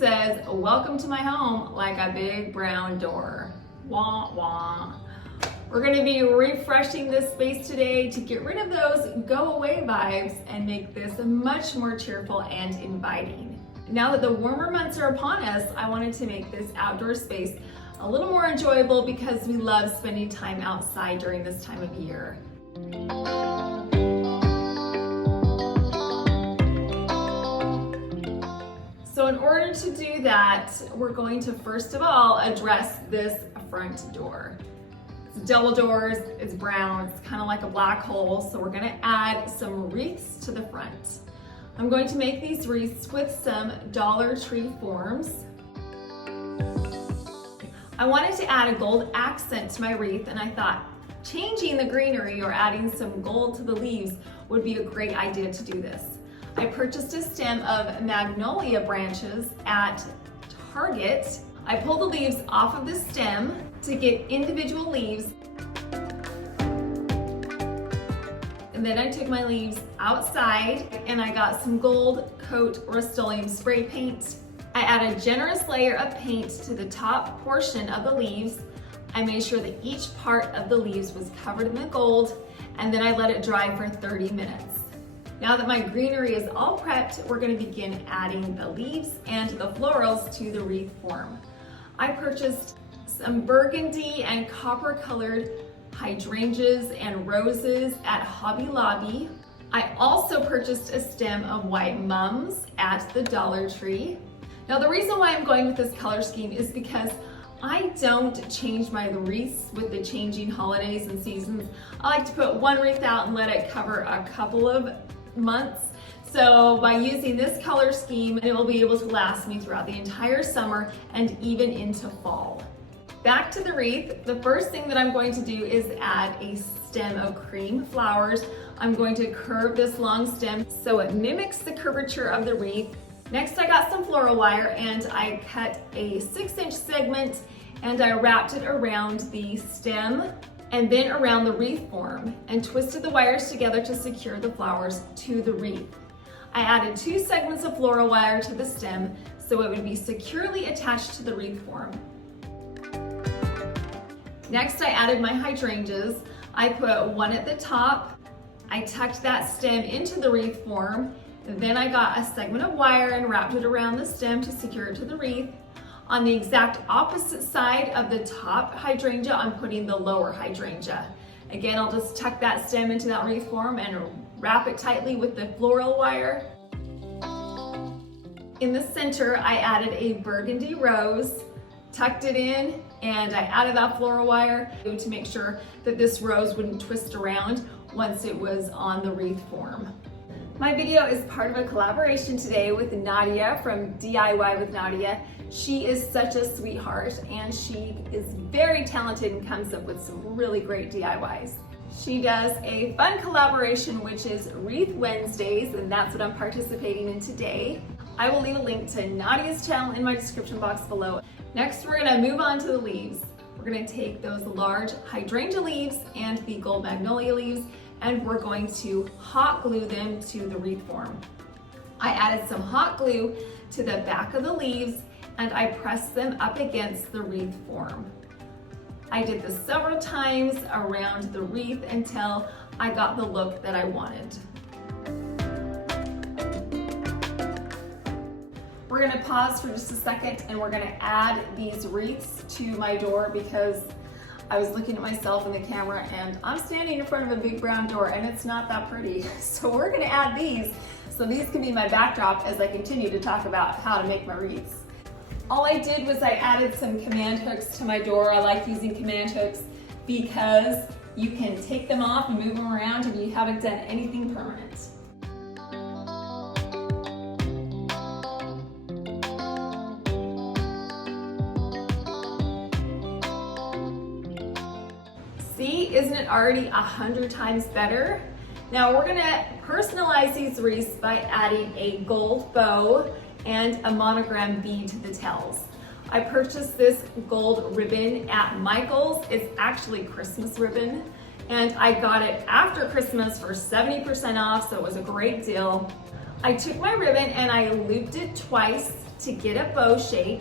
says, "Welcome to my home," like a big brown door. Wah, wah. We're gonna be refreshing this space today to get rid of those go away vibes and make this much more cheerful and inviting. Now that the warmer months are upon us, I wanted to make this outdoor space a little more enjoyable because we love spending time outside during this time of year. So in order to do that, we're going to first of all address this front door. It's double doors, it's brown, it's kind of like a black hole, so we're gonna add some wreaths to the front. I'm going to make these wreaths with some Dollar Tree forms. I wanted to add a gold accent to my wreath, and I thought changing the greenery or adding some gold to the leaves would be a great idea to do this. I purchased a stem of magnolia branches at Target. I pulled the leaves off of the stem to get individual leaves. And then I took my leaves outside and I got some gold coat Rustoleum spray paint. I added a generous layer of paint to the top portion of the leaves. I made sure that each part of the leaves was covered in the gold, and then I let it dry for 30 minutes. Now that my greenery is all prepped, we're going to begin adding the leaves and the florals to the wreath form. I purchased some burgundy and copper colored hydrangeas and roses at Hobby Lobby. I also purchased a stem of white mums at the Dollar Tree. Now the reason why I'm going with this color scheme is because I don't change my wreaths with the changing holidays and seasons. I like to put one wreath out and let it cover a couple of months. So by using this color scheme, it will be able to last me throughout the entire summer and even into fall. Back to the wreath, the first thing that I'm going to do is add a stem of cream flowers. I'm going to curve this long stem so it mimics the curvature of the wreath. Next, I got some floral wire and I cut a 6-inch segment and I wrapped it around the stem and then around the wreath form and twisted the wires together to secure the flowers to the wreath. I added 2 segments of floral wire to the stem so it would be securely attached to the wreath form. Next, I added my hydrangeas. I put one at the top. I tucked that stem into the wreath form. Then I got a segment of wire and wrapped it around the stem to secure it to the wreath. On the exact opposite side of the top hydrangea, I'm putting the lower hydrangea. Again, I'll just tuck that stem into that wreath form and wrap it tightly with the floral wire. In the center, I added a burgundy rose, tucked it in, and I added that floral wire to make sure that this rose wouldn't twist around once it was on the wreath form. My video is part of a collaboration today with Nadia from DIY with Nadia. She is such a sweetheart and she is very talented and comes up with some really great DIYs. She does a fun collaboration which is Wreath Wednesdays, and that's what I'm participating in today. I will leave a link to Nadia's channel in my description box below. Next, we're gonna move on to the leaves. We're gonna take those large hydrangea leaves and the gold magnolia leaves, and we're going to hot glue them to the wreath form. I added some hot glue to the back of the leaves and I pressed them up against the wreath form. I did this several times around the wreath until I got the look that I wanted. We're gonna pause for just a second and we're gonna add these wreaths to my door because I was looking at myself in the camera and I'm standing in front of a big brown door and it's not that pretty. So we're gonna add these so these can be my backdrop as I continue to talk about how to make my wreaths. All I did was I added some command hooks to my door. I like using command hooks because you can take them off and move them around and you haven't done anything permanent. See, isn't it already 100 times better? Now we're gonna personalize these wreaths by adding a gold bow and a monogram bead to the tails. I purchased this gold ribbon at Michael's. It's actually Christmas ribbon, and I got it after Christmas for 70% off, so it was a great deal. I took my ribbon and I looped it twice to get a bow shape.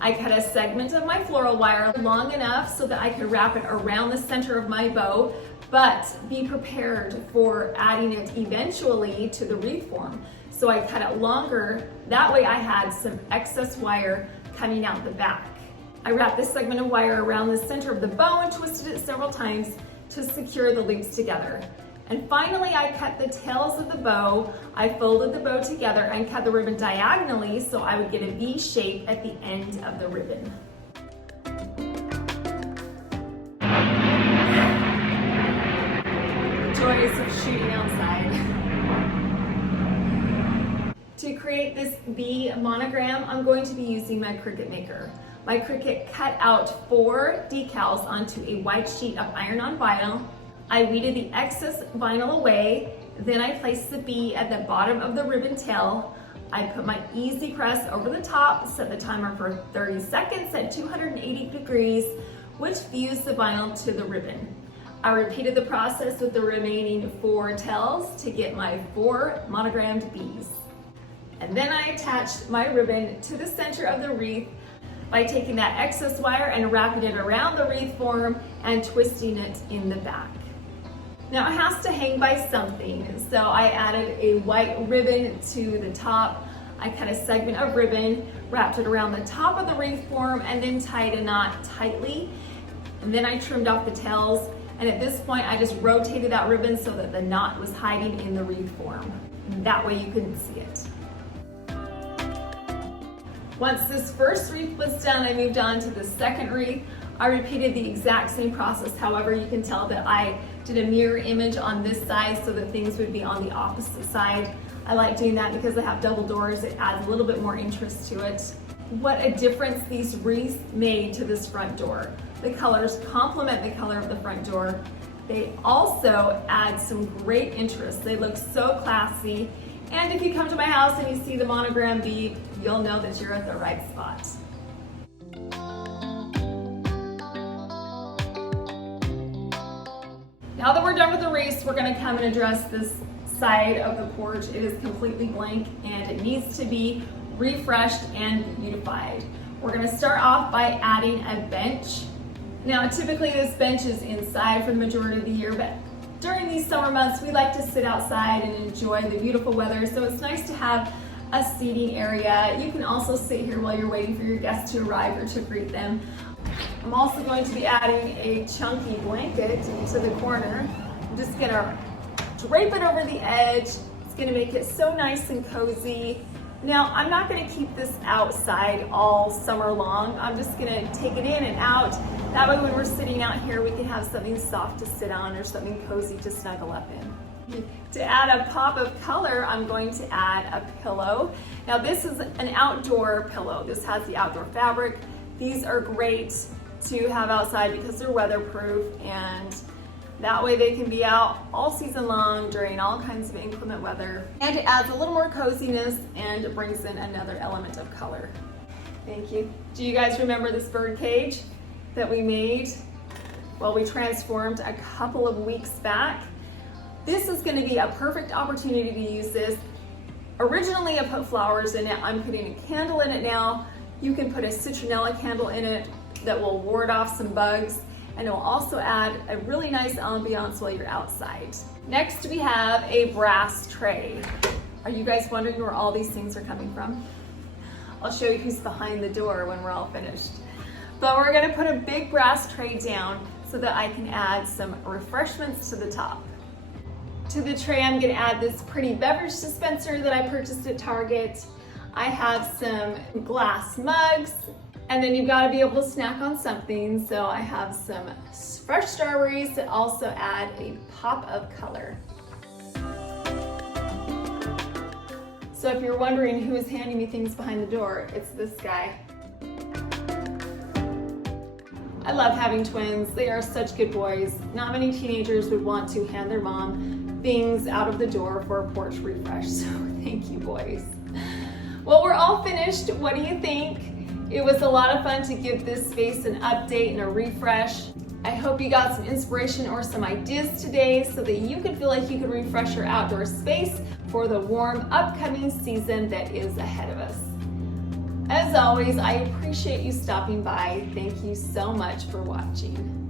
I cut a segment of my floral wire long enough so that I could wrap it around the center of my bow, but be prepared for adding it eventually to the wreath form. So I cut it longer, that way I had some excess wire coming out the back. I wrapped this segment of wire around the center of the bow and twisted it several times to secure the loops together. And finally, I cut the tails of the bow. I folded the bow together and cut the ribbon diagonally so I would get a V shape at the end of the ribbon. Joys of shooting outside. To create this V monogram, I'm going to be using my Cricut maker. My Cricut cut out 4 decals onto a white sheet of iron-on vinyl. I weeded the excess vinyl away, then I placed the V at the bottom of the ribbon tail. I put my easy press over the top, set the timer for 30 seconds at 280 degrees, which fused the vinyl to the ribbon. I repeated the process with the remaining 4 tails to get my 4 monogrammed V's. And then I attached my ribbon to the center of the wreath by taking that excess wire and wrapping it around the wreath form and twisting it in the back. Now it has to hang by something, so I added a white ribbon to the top. I cut a segment of ribbon, wrapped it around the top of the wreath form, and then tied a knot tightly. And then I trimmed off the tails, and at this point I just rotated that ribbon so that the knot was hiding in the wreath form. That way you couldn't see it. Once this first wreath was done, I moved on to the second wreath. I repeated the exact same process. However, you can tell that I did a mirror image on this side so that things would be on the opposite side. I like doing that because I have double doors. It adds a little bit more interest to it. What a difference these wreaths made to this front door. The colors complement the color of the front door. They also add some great interest. They look so classy. And if you come to my house and you see the monogram V, you'll know that you're at the right spot. Now that we're done with the wreaths, we're going to come and address this side of the porch. It is completely blank and it needs to be refreshed and beautified. We're going to start off by adding a bench. Now typically this bench is inside for the majority of the year, but during these summer months we like to sit outside and enjoy the beautiful weather, so it's nice to have a seating area. You can also sit here while you're waiting for your guests to arrive or to greet them. I'm also going to be adding a chunky blanket to the corner. I'm just gonna drape it over the edge. It's gonna make it so nice and cozy. Now, I'm not gonna keep this outside all summer long. I'm just gonna take it in and out. That way when we're sitting out here, we can have something soft to sit on or something cozy to snuggle up in. To add a pop of color, I'm going to add a pillow. Now this is an outdoor pillow. This has the outdoor fabric. These are great to have outside because they're weatherproof, and that way they can be out all season long during all kinds of inclement weather. And it adds a little more coziness and it brings in another element of color. Thank you. Do you guys remember this bird cage that we made? Well, we transformed a couple of weeks back. This is going to be a perfect opportunity to use this. Originally I put flowers in it. I'm putting a candle in it now. You can put a citronella candle in it that will ward off some bugs, and it will also add a really nice ambiance while you're outside. Next we have a brass tray. Are you guys wondering where all these things are coming from? I'll show you who's behind the door when we're all finished. But we're gonna put a big brass tray down so that I can add some refreshments to the top. To the tray, I'm gonna add this pretty beverage dispenser that I purchased at Target. I have some glass mugs, and then you've got to be able to snack on something. So I have some fresh strawberries that also add a pop of color. So if you're wondering who is handing me things behind the door, it's this guy. I love having twins. They are such good boys. Not many teenagers would want to hand their mom things out of the door for a porch refresh. So thank you, boys. Well, we're all finished. What do you think? It was a lot of fun to give this space an update and a refresh. I hope you got some inspiration or some ideas today so that you can feel like you can refresh your outdoor space for the warm upcoming season that is ahead of us. As always, I appreciate you stopping by. Thank you so much for watching.